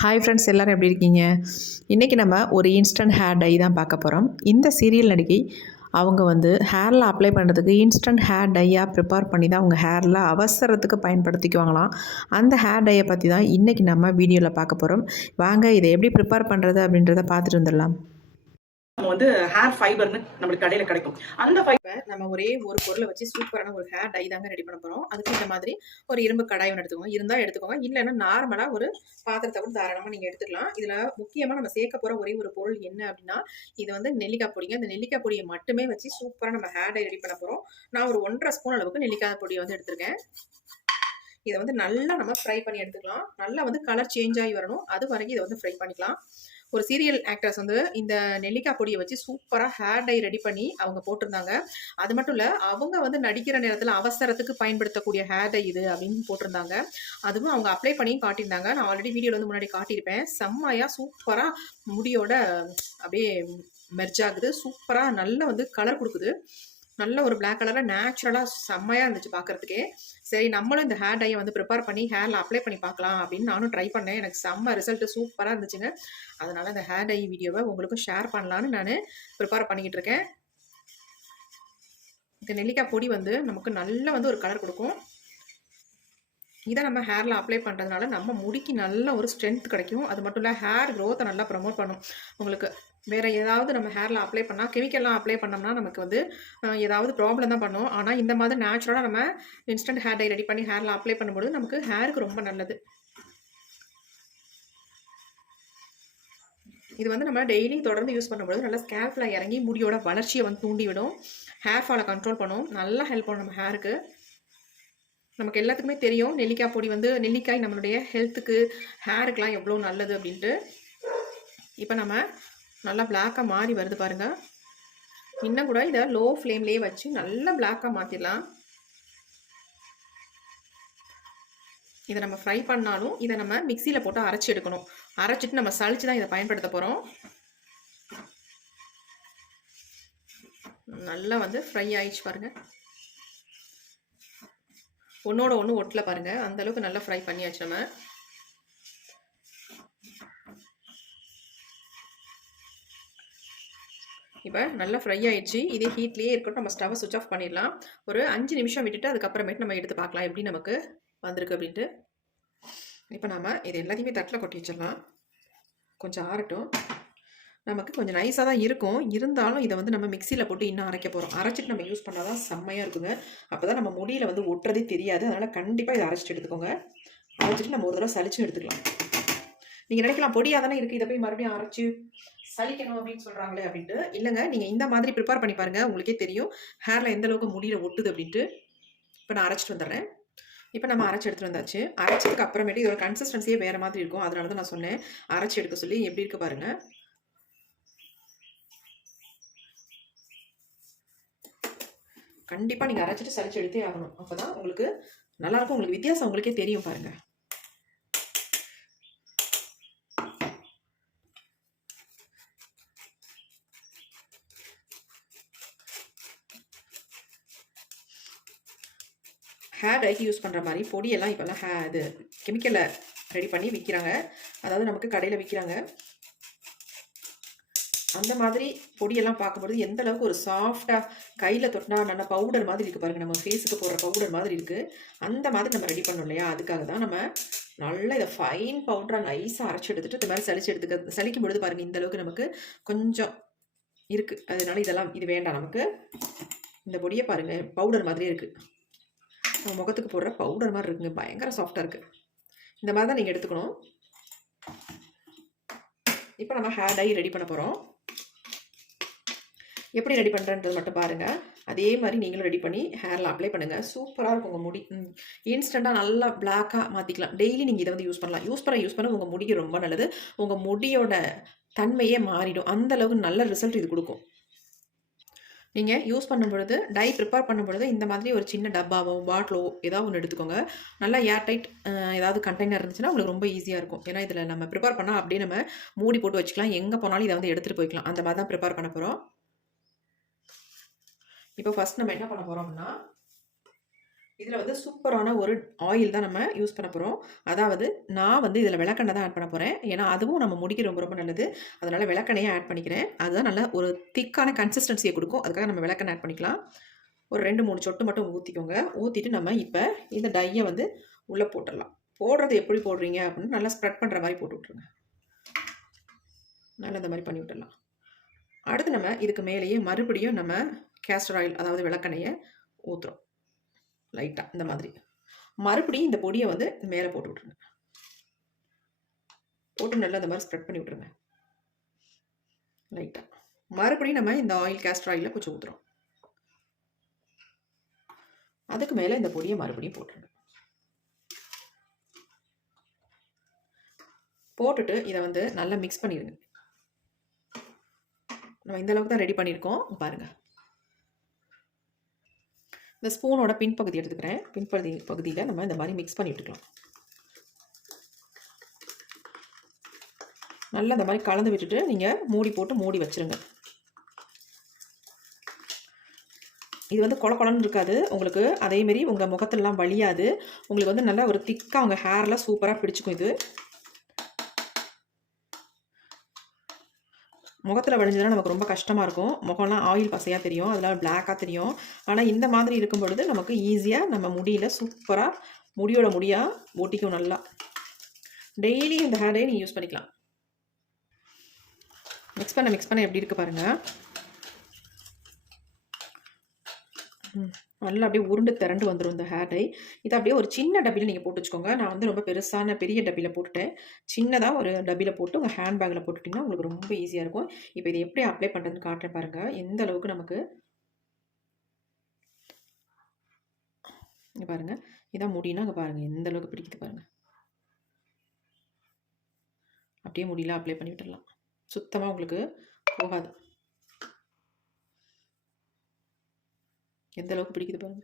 Hi friends, எல்லோரும் எப்படி இருக்கீங்க? இன்றைக்கி நம்ம ஒரு இன்ஸ்டன்ட் ஹேர் டை தான் பார்க்க போகிறோம். இந்த சீரியல் நடிகை அவங்க ஹேரில் அப்ளை பண்ணுறதுக்கு இன்ஸ்டன்ட் ஹேர் டையாக ப்ரிப்பேர் பண்ணி தான் அவங்க ஹேரில் அவசரத்துக்கு பயன்படுத்திக்குவாங்களாம். அந்த ஹேர் டையை பற்றி தான் இன்றைக்கி நம்ம வீடியோவில் பார்க்க போகிறோம். வாங்க இதை எப்படி ப்ரிப்பேர் பண்ணுறது அப்படின்றத பார்த்துட்டு வந்துடலாம். நம்ம ஹேர் ஃபைபர்னு நம்மளுக்கு கடையில கிடைக்கும். அந்த ஃபைபர் நம்ம ஒரே ஒரு பொருளை வச்சு சூப்பரான ஒரு ஹேர் டை தாங்க ரெடி பண்ண போகிறோம். அதுக்கு இந்த மாதிரி ஒரு இரும்பு கடாய் ஒன்று எடுத்துக்கோங்க. இருந்தால் எடுத்துக்கோங்க, இல்லைன்னா நார்மலாக ஒரு பாத்திரத்தை கூட தாராளமாக நீங்கள் எடுத்துக்கலாம். இதில் முக்கியமாக நம்ம சேர்க்க போகிற ஒரே ஒரு பொருள் என்ன அப்படின்னா, இது நெல்லிக்காய் பொடிங்க. இந்த நெல்லிக்காய் பொடியை மட்டுமே வச்சு சூப்பராக நம்ம ஹேர் டை ரெடி பண்ண போகிறோம். நான் ஒரு 1.5 ஸ்பூன் அளவுக்கு நெல்லிக்காய் பொடியை எடுத்திருக்கேன். இதை நல்லா நம்ம ஃப்ரை பண்ணி எடுத்துக்கலாம். நல்லா கலர் சேஞ்ச் ஆகி வரணும், அது வரைக்கும் இதை ஃப்ரை பண்ணிக்கலாம். ஒரு சீரியல் ஆக்டர்ஸ் இந்த நெல்லிக்காய் பொடியை வச்சு சூப்பராக ஹேர் டை ரெடி பண்ணி அவங்க போட்டிருந்தாங்க. அது மட்டும் இல்லை, அவங்க நடிக்கிற நேரத்தில் அவசரத்துக்கு பயன்படுத்தக்கூடிய ஹேர் டை இது அப்படின்னு போட்டிருந்தாங்க. அதுவும் அவங்க அப்ளை பண்ணியும் காட்டியிருந்தாங்க. நான் ஆல்ரெடி வீடியோவில் முன்னாடி காட்டியிருப்பேன். செம்மையாக சூப்பராக முடியோட அப்படியே மெர்ஜ் ஆகுது. சூப்பராக நல்ல கலர் கொடுக்குது. நல்ல ஒரு பிளாக் கலரில் நேச்சுரலாக செம்மையாக இருந்துச்சு பார்க்குறதுக்கே. சரி, நம்மளும் இந்த ஹேர் டையை ப்ரிப்பேர் பண்ணி ஹேரில் அப்ளை பண்ணி பார்க்கலாம் அப்படின்னு நானும் ட்ரை பண்ணேன். எனக்கு செம்ம ரிசல்ட்டு சூப்பராக இருந்துச்சுங்க. அதனால் இந்த ஹேர் டை வீடியோவை உங்களுக்கும் ஷேர் பண்ணலான்னு நான் ப்ரிப்பேர் பண்ணிக்கிட்டு இருக்கேன். இந்த நெல்லிக்காய் பொடி நமக்கு நல்ல ஒரு கலர் கொடுக்கும். இதை நம்ம ஹேரில் அப்ளை பண்ணுறதுனால நம்ம முடிக்கு நல்ல ஒரு ஸ்ட்ரென்த் கிடைக்கும். அது மட்டும் இல்லை, ஹேர் க்ரோத்தை நல்லா ப்ரமோட் பண்ணும். உங்களுக்கு வேறு ஏதாவது நம்ம ஹேரில் அப்ளை பண்ணால், கெமிக்கல்லாம் அப்ளை பண்ணோம்னா நமக்கு ஏதாவது ப்ராப்ளம் தான் பண்ணும். ஆனால் இந்த மாதிரி நேச்சுரலாக நம்ம இன்ஸ்டன்ட் ஹேர் டை ரெடி பண்ணி ஹேரில் அப்ளை பண்ணும்போது நமக்கு ஹேருக்கு ரொம்ப நல்லது. இது நம்ம டெய்லி தொடர்ந்து யூஸ் பண்ணும்போது நல்லா ஸ்கேல்ஃபில் இறங்கி முடியோட வளர்ச்சியை தூண்டிவிடும். ஹேர் ஃபாலை கண்ட்ரோல் பண்ணும். நல்லா ஹெல்ப் பண்ணும் நம்ம ஹேருக்கு. நமக்கு எல்லாத்துக்குமே தெரியும் நெல்லிக்காய் பொடி நெல்லிக்காய் நம்மளுடைய ஹெல்த்துக்கு, ஹேருக்கெலாம் எவ்வளோ நல்லது அப்படின்ட்டு. இப்போ நம்ம நல்லா பிளாக்காக மாறி வருது பாருங்கள். இன்னும் கூட இதை லோ ஃப்ளேம்லேயே வச்சு நல்லா பிளாக்காக மாற்றிடலாம். இதை நம்ம ஃப்ரை பண்ணாலும் இதை நம்ம மிக்சியில் போட்டு அரைச்சி எடுக்கணும். அரைச்சிட்டு நம்ம சளிச்சு தான் இதை பயன்படுத்த போகிறோம். நல்லா ஃப்ரை ஆயிடுச்சு பாருங்கள். ஒன்றோட ஒன்று ஒட்டில் பாருங்கள், அந்தளவுக்கு நல்லா ஃப்ரை பண்ணியாச்சு. நம்ம இப்போ நல்லா ஃப்ரை ஆயிடுச்சு. இதே ஹீட்லேயே இருக்கட்டும். நம்ம ஸ்டவ்வை சுவிட்ச் ஆஃப் பண்ணிடலாம். ஒரு 5 நிமிஷம் விட்டுட்டு அதுக்கப்புறமேட்டு நம்ம எடுத்து பார்க்கலாம் எப்படி நமக்கு வந்திருக்கு அப்படின்ட்டு. இப்போ நம்ம இது எல்லாத்தையுமே தட்டில் கொட்டி வச்சிடலாம். கொஞ்சம் ஆறட்டும். நமக்கு கொஞ்சம் நைஸாக தான் இருக்கும். இருந்தாலும் இதை நம்ம மிக்சியில் போட்டு இன்னும் அரைக்க போகிறோம். அரைச்சிட்டு நம்ம யூஸ் பண்ணால் தான் செம்மையாக இருக்குங்க. அப்போ தான் நம்ம முடியில் ஒட்டுறதே தெரியாது. அதனால் கண்டிப்பாக இதை அரைச்சிட்டு எடுத்துக்கோங்க. அரைச்சிட்டு நம்ம ஒரு தடவை சளிச்சும் எடுத்துக்கலாம். நீங்கள் நினைக்கலாம் பொடியாக தானே இருக்குது, இதை போய் மறுபடியும் அரைச்சி சலிக்கணும் அப்படின்னு சொல்கிறாங்களே அப்படின்ட்டு. இல்லைங்க, நீங்கள் இந்த மாதிரி ப்ரிப்பேர் பண்ணி பாருங்கள், உங்களுக்கே தெரியும் ஹேரில் எந்த அளவுக்கு முடியில் ஒட்டுது அப்படின்ட்டு. இப்போ நான் அரைச்சிட்டு வந்துடுறேன். இப்போ நம்ம அரைச்சி எடுத்துகிட்டு வந்தாச்சு. அரைச்சதுக்கு அப்புறமேட்டு இதோட கன்சிஸ்டன்சியே வேறு மாதிரி இருக்கும். அதனால தான் நான் சொன்னேன் அரைச்சி எடுக்க சொல்லி. எப்படி இருக்குது பாருங்கள். கண்டிப்பாக நீங்கள் அரைச்சிட்டு சளிச்சு எடுத்தே ஆகணும். அப்போ தான் உங்களுக்கு நல்லாயிருக்கும். உங்களுக்கு வித்தியாசம் உங்களுக்கே தெரியும் பாருங்கள். ஹேர் டைக்கு யூஸ் பண்ணுற மாதிரி பொடியெல்லாம் இப்போல்லாம் இது கெமிக்கலை ரெடி பண்ணி விற்கிறாங்க. அதாவது நமக்கு கடையில் விற்கிறாங்க. அந்த மாதிரி பொடியெல்லாம் பார்க்கும்போது எந்த அளவுக்கு ஒரு சாஃப்டாக கையில் தொட்டினா நல்ல பவுடர் மாதிரி இருக்குது பாருங்கள். நம்ம ஃபேஸுக்கு போடுற பவுடர் மாதிரி இருக்குது. அந்த மாதிரி நம்ம ரெடி பண்ணோம் இல்லையா, அதுக்காக தான் நம்ம நல்லா இதை ஃபைன் பவுடராக நைஸாக அரைச்சி எடுத்துகிட்டு இந்த மாதிரி சலிக்கும் பொழுது பாருங்கள் இந்த அளவுக்கு நமக்கு கொஞ்சம் இருக்குது. அதனால இது வேண்டாம் நமக்கு. இந்த பொடியை பாருங்கள் பவுடர் மாதிரியே இருக்குது. நம்ம முகத்துக்கு போடுற பவுடர் மாதிரி இருக்குங்க. பயங்கர சாஃப்டாக இருக்குது. இந்த மாதிரி தான் நீங்கள் எடுத்துக்கணும். இப்போ நம்ம ஹேர் டை ரெடி பண்ண போகிறோம். எப்படி ரெடி பண்ணுறன்றது மட்டும் பாருங்கள். அதே மாதிரி நீங்களும் ரெடி பண்ணி ஹேரில் அப்ளை பண்ணுங்கள். சூப்பராக இருக்கும் உங்கள் முடி. இன்ஸ்டண்ட்டாக நல்லா பிளாக்காக மாற்றிக்கலாம். டெய்லி நீங்கள் இதை யூஸ் பண்ணலாம். யூஸ் பண்ண உங்கள் முடிக்கு ரொம்ப நல்லது. உங்கள் முடியோட தன்மையே மாறிடும். அந்தளவுக்கு நல்ல ரிசல்ட் இது கொடுக்கும். நீங்கள் யூஸ் பண்ணும் பொழுது, டை ப்ரிப்பேர் பண்ணும் பொழுது இந்த மாதிரி ஒரு சின்ன டப்பாவோ பாட்டிலோ ஏதாவது ஒன்று எடுத்துக்கோங்க. நல்லா ஏர் டைட் ஏதாவது கண்டெய்னர் இருந்துச்சுன்னா உங்களுக்கு ரொம்ப ஈஸியாக இருக்கும். ஏன்னா இதில் நம்ம ப்ரிப்பேர் பண்ணால் அப்படியே நம்ம மூடி போட்டு வச்சுக்கலாம். எங்கே போனாலும் இதை எடுத்துகிட்டு போய்க்கலாம். அந்த மாதிரி தான் ப்ரிப்பேர் பண்ண போகிறோம். இப்போ ஃபஸ்ட் நம்ம என்ன பண்ண போகிறோம் அப்படின்னா, இதில் வந்து சூப்பரான ஒரு ஆயில் தான் நம்ம யூஸ் பண்ண போகிறோம். அதாவது நான் வந்து இதில் விளக்கெண்ணெய் தான் ஆட் பண்ண போகிறேன். ஏன்னா அதுவும் நம்ம முடிக்கு ரொம்ப ரொம்ப நல்லது. அதனால் விளக்கெண்ணெயை ஆட் பண்ணிக்கிறேன். அதுதான் நல்ல ஒரு திக்கான கன்சிஸ்டன்சியை கொடுக்கும். அதுக்காக நம்ம விளக்கெண்ணெய் ஆட் பண்ணிக்கலாம். ஒரு 2-3 சொட்டு மட்டும் ஊற்றிக்கோங்க. ஊற்றிட்டு நம்ம இப்போ இந்த டையை வந்து உள்ளே போட்டுடலாம். போடுறது எப்படி போடுறீங்க அப்படின்னு நல்லா ஸ்ப்ரெட் பண்ணுற மாதிரி போட்டு விட்ருங்க. நல்லா இந்த மாதிரி பண்ணி விட்டுடலாம். அடுத்து நம்ம இதுக்கு மேலேயே மறுபடியும் நம்ம கேஸ்டர் ஆயில் அதாவது விளக்கெண்ணெயை ஊற்றுறோம் லைட்டாக இந்த மாதிரி. மறுபடியும் இந்த பொடியை வந்து மேலே போட்டு விட்ருங்க. போட்டு நல்லா இந்த மாதிரி ஸ்ப்ரெட் பண்ணி விட்ருங்க லைட்டாக. மறுபடியும் நம்ம இந்த ஆயில் கேஸ்டர் ஆயிலில் கொஞ்சம் ஊற்றுறோம். அதுக்கு மேலே இந்த பொடியை மறுபடியும் போட்டுருங்க. போட்டுட்டு இதை வந்து நல்லா மிக்ஸ் பண்ணிடுங்க. நம்ம இந்த அளவுக்கு தான் ரெடி பண்ணியிருக்கோம் பாருங்கள். இந்த ஸ்பூனோட பின்பகுதி எடுத்துக்கிறேன். பகுதியில் நம்ம இந்த மாதிரி மிக்ஸ் பண்ணி விட்டுக்கலாம். நல்லா இந்த மாதிரி கலந்து விட்டுட்டு நீங்கள் மூடி போட்டு மூடி வச்சுருங்க. இது வந்து கொல கொலன்னு இருக்காது உங்களுக்கு. அதேமாரி உங்கள் முகத்திலலாம் வலியாது. உங்களுக்கு வந்து நல்லா ஒரு திக்காக உங்கள் ஹேரில் சூப்பராக பிடிச்சிக்கும். இது முகத்தில் வழிஞ்சதுன்னா நமக்கு ரொம்ப கஷ்டமாக இருக்கும். முகம்லாம் ஆயில் பசையாக தெரியும், அதெல்லாம் பிளாக்காக தெரியும். ஆனால் இந்த மாதிரி இருக்கும் பொழுது நமக்கு ஈஸியாக நம்ம முடியில் சூப்பராக முடியோட முடியாக ஒட்டிக்கும். நல்லா டெய்லி இந்த ஹேர் டே நீங்கள் யூஸ் பண்ணிக்கலாம். மிக்ஸ் பண்ண எப்படி இருக்குது பாருங்கள். நல்லா அப்படியே உருண்டு திரண்டு வந்துடும் இந்த ஹேர் டை. இதை அப்படியே ஒரு சின்ன டப்பியில் நீங்கள் போட்டு வச்சுக்கோங்க. நான் வந்து ரொம்ப பெரிய டப்பியில் போட்டுட்டேன். சின்னதாக ஒரு டப்பியில் போட்டு உங்கள் ஹேண்ட் பேக்கில் போட்டுட்டிங்கன்னா உங்களுக்கு ரொம்ப ஈஸியாக இருக்கும். இப்போ இதை எப்படி அப்ளை பண்ணுறதுன்னு காட்டுறேன் பாருங்கள். எந்த அளவுக்கு நமக்கு இங்கே பாருங்கள். இதான் முடினா அங்கே பாருங்கள் எந்த அளவுக்கு பிடிக்குது பாருங்கள். அப்படியே முடியல அப்ளை பண்ணி விட்டுடலாம். சுத்தமாக உங்களுக்கு போகாது. எந்த அளவுக்கு பிடிக்குது பாருங்க.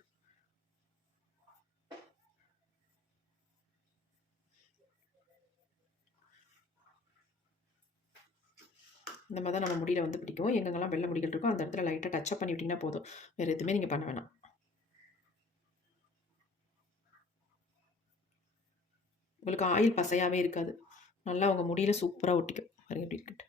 இந்த மாதிரி தான் நம்ம முடியில் வந்து பிடிக்கும். எங்கெங்கெல்லாம் வெள்ளை முடிகள் இருக்கும் அந்த இடத்துல லைட்டாக டச்சப் பண்ணி விட்டிங்கன்னா போதும். வேறு எதுவுமே நீங்கள் பண்ண வேணாம். உங்களுக்கு ஆயில் பசையாகவே இருக்காது. நல்லா உங்கள் முடியில் சூப்பராக ஒட்டிக்கும். பாருங்க எப்படி இருக்குட்டு.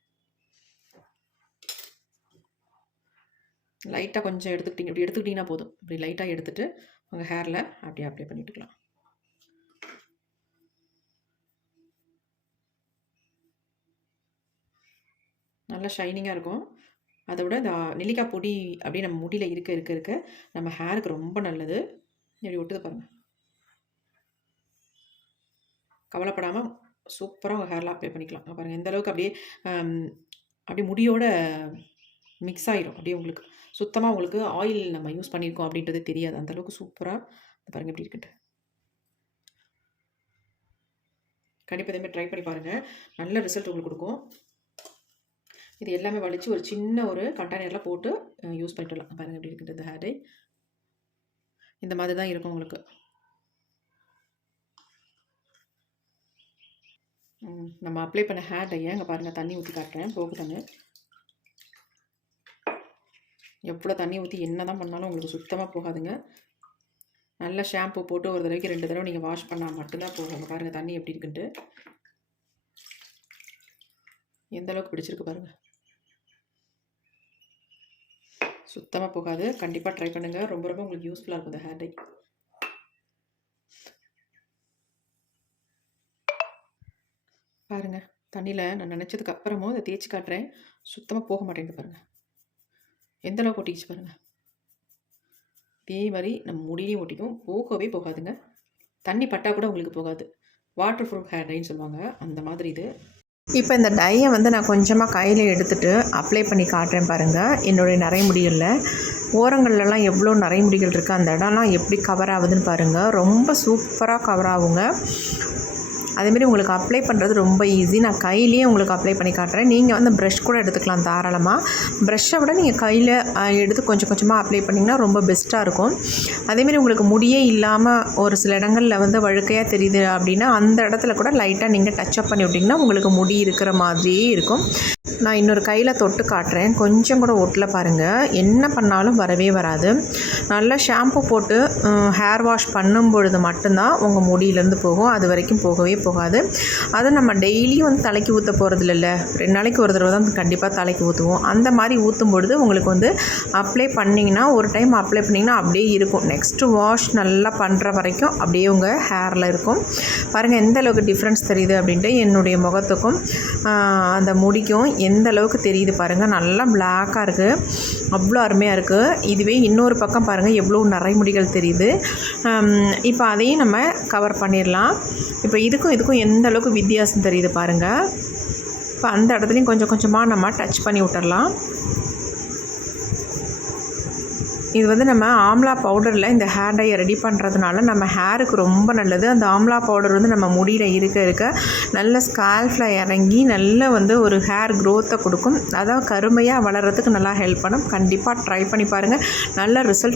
லைட்டாக கொஞ்சம் இப்படி எடுத்துக்கிட்டிங்கன்னா போதும். இப்படி லைட்டாக எடுத்துகிட்டு உங்கள் ஹேரில் அப்படியே அப்ளை பண்ணிட்டுக்கலாம். நல்லா ஷைனிங்காக இருக்கும். அதை விட இந்த நெல்லிக்காய் பொடி அப்படியே நம்ம முடியில் இருக்க நம்ம ஹேருக்கு ரொம்ப நல்லது. இப்படி ஒட்டுது பாருங்கள். கவலைப்படாமல் சூப்பராக உங்கள் ஹேரில் அப்ளை பண்ணிக்கலாம். பாருங்கள் எந்த அளவுக்கு அப்படியே முடியோட மிக்ஸ் ஆகிடும். அப்படியே உங்களுக்கு சுத்தமாக உங்களுக்கு ஆயில் நம்ம யூஸ் பண்ணியிருக்கோம் அப்படின்றது தெரியாது. அந்தளவுக்கு சூப்பராக பாருங்கள் எப்படி இருக்குட்டு. கண்டிப்பாக இதேமாதிரி ட்ரை பண்ணி பாருங்கள். நல்ல ரிசல்ட் உங்களுக்கு கொடுக்கும். இது எல்லாமே வலிச்சு ஒரு சின்ன ஒரு கண்டெய்னரில் போட்டு யூஸ் பண்ணிட்டுலாம். பாருங்கள் எப்படி இருக்குன்றது. இந்த ஹேர் டை இந்த மாதிரி தான் இருக்கும் உங்களுக்கு. நம்ம அப்ளை பண்ண ஹேர் டையை இங்கே பாருங்கள். தண்ணி ஊற்றி காட்டுறேன். போகுதுன்னு எவ்வளோ தண்ணி ஊற்றி என்ன தான் பண்ணாலும் உங்களுக்கு சுத்தமாக போகாதுங்க. நல்ல ஷாம்பு போட்டு ஒரு தடவைக்கு 2 தடவை நீங்கள் வாஷ் பண்ணால் மட்டும்தான் போகும். பாருங்கள் தண்ணி எப்படி இருக்குன்ட்டு. எந்த அளவுக்கு பிடிச்சிருக்கு பாருங்கள். சுத்தமாக போகாது. கண்டிப்பாக ட்ரை பண்ணுங்கள். ரொம்ப ரொம்ப உங்களுக்கு யூஸ்ஃபுல்லாக இருக்கும் இந்த ஹேர் டை. பாருங்கள் தண்ணியில் நான் நினச்சதுக்கு அப்புறமும் இதை தேய்ச்சி காட்டுறேன். சுத்தமாக போக மாட்டேங்குது பாருங்கள். எந்த அளவுக்கு ஒட்டிக்கிச்சு பாருங்கள். இதே மாதிரி நம்ம முடியிலையும் ஒட்டிக்கும். போகவே போகாதுங்க. தண்ணி பட்டால் கூட உங்களுக்கு போகாது. வாட்டர் ப்ரூஃப் ஹேர் டைன்னு சொல்லுவாங்க. அந்த மாதிரி இது. இப்போ இந்த டையை வந்து நான் கொஞ்சமாக கையில் எடுத்துகிட்டு அப்ளை பண்ணி காட்டுறேன் பாருங்கள். என்னுடைய நரைமுடிகளில் ஓரங்கள்லாம் எவ்வளோ நரைமுடிகள் இருக்குது, அந்த இடம்லாம் எப்படி கவர் ஆகுதுன்னு பாருங்கள். ரொம்ப சூப்பராக கவர் ஆகுங்க. அதேமாரி உங்களுக்கு அப்ளை பண்ணுறது ரொம்ப ஈஸி. நான் கையிலேயே உங்களுக்கு அப்ளை பண்ணி காட்டுறேன். நீங்கள் வந்து ப்ரஷ் கூட எடுத்துக்கலாம் தாராளமாக. ப்ரஷ்ஷை விட நீங்கள் கையில் எடுத்து கொஞ்சம் கொஞ்சமாக அப்ளை பண்ணிங்கன்னா ரொம்ப பெஸ்ட்டாக இருக்கும். அதேமாரி உங்களுக்கு முடியே இல்லாமல் ஒரு சில இடங்களில் வந்து வழுக்கையாக தெரியுது அப்படின்னா அந்த இடத்துல கூட லைட்டாக நீங்கள் டச்சப் பண்ணி விட்டிங்கன்னா உங்களுக்கு முடி இருக்கிற மாதிரியே இருக்கும். நான் இன்னொரு கையில் தொட்டு காட்டுறேன். கொஞ்சம் கூட ஒட்டல பாருங்கள். என்ன பண்ணாலும் வரவே வராது. நல்லா ஷாம்பு போட்டு ஹேர் வாஷ் பண்ணும் பொழுது மட்டும்தான் உங்கள் முடியிலேருந்து போகும். அது வரைக்கும் போகவே போகாது. அதை நம்ம டெய்லியும் வந்து தலைக்கு ஊற்ற போகிறது இல்லைல்ல, 2 நாளைக்கு ஒரு தடவை தான் கண்டிப்பாக தலைக்கு ஊற்றுவோம். அந்த மாதிரி ஊற்றும் பொழுது உங்களுக்கு வந்து அப்ளை பண்ணிங்கன்னா, ஒரு டைம் அப்ளை பண்ணிங்கன்னா அப்படியே இருக்கும். நெக்ஸ்ட்டு வாஷ் நல்லா பண்ணுற வரைக்கும் அப்படியே உங்கள் ஹேரில் இருக்கும். பாருங்கள் எந்த அளவுக்கு டிஃப்ரென்ஸ் தெரியுது அப்படின்ட்டு. என்னுடைய முகத்துக்கும் அந்த முடிக்கும் எந்த அளவுக்கு தெரியுது பாருங்கள். நல்லா பிளாக்காக இருக்குது, அவ்வளோ அருமையாக இருக்குது. இதுவே இன்னொரு பக்கம் பாருங்கள் எவ்வளோ நரைமுடிகள் தெரியுது. இப்போ அதையும் நம்ம கவர் பண்ணிடலாம். இப்போ இதுக்கும் எந்த அளவுக்கு வித்தியாசம் தெரியுது பாருங்கள். இப்போ அந்த இடத்துலையும் கொஞ்சம் கொஞ்சமாக நம்ம டச் பண்ணி விட்டுறலாம். இது வந்து நம்ம ஆம்லா பவுடரில் இந்த ஹேர் டையை ரெடி பண்ணுறதுனால நம்ம ஹேருக்கு ரொம்ப நல்லது. அந்த ஆம்லா பவுடர் வந்து நம்ம முடியில் இருக்க நல்ல ஸ்கால்ஃபில் இறங்கி நல்ல வந்து ஒரு ஹேர் க்ரோத்தை கொடுக்கும். அதாவது கருமையாக வளர்கிறதுக்கு நல்லா ஹெல்ப் பண்ணும். கண்டிப்பாக ட்ரை பண்ணி பாருங்கள். நல்ல ரிசல்ட்